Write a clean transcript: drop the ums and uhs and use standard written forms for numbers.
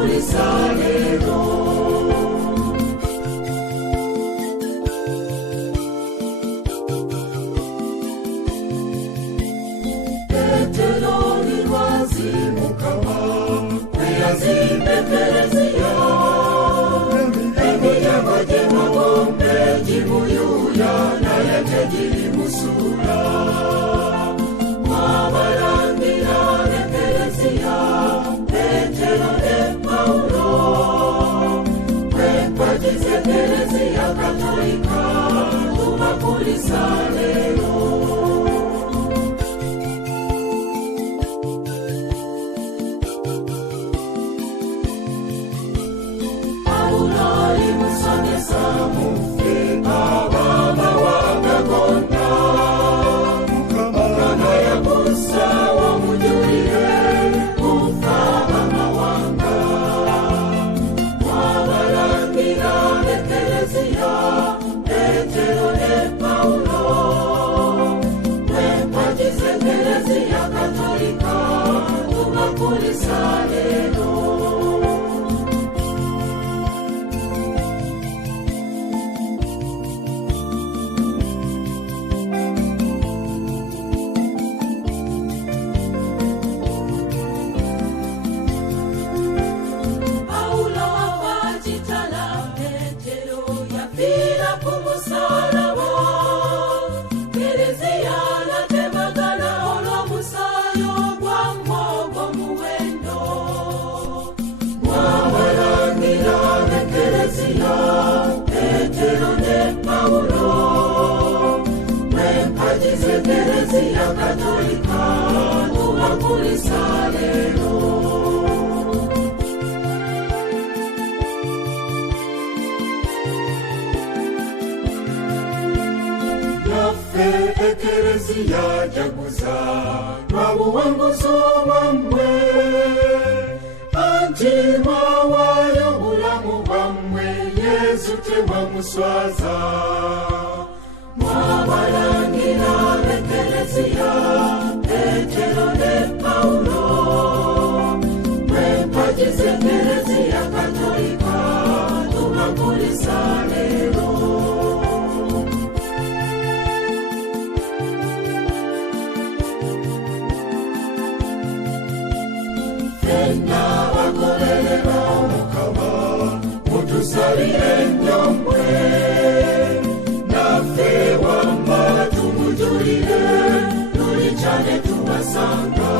tubakulisa lero. Petero ni lwazi Mukama weyazimba ekereziya, emiryango gy'emagombe gimuyuya naye tegirimusula. Mwabarangira b'ekereziya Petero ne Pawulo, mwempagi z'ekereziya Katolika tubakulisa lero. Ekereziya Katolika tubakulisa lero. Yaffe ekereziya jaguza lwabuwanguzi bwammwe, anti mwawaayo obulamu bwammwe Yesu tewamuswaza. Mwabarangira b'ekereziya Petero ne Pawulo, mwempagi z'ekereziya Katolika tubakulisa lero. Fenna bagoberera Mukama mutusalire nnyo mmwe, naffe wamma tumujulire tuli cyane tubasanga.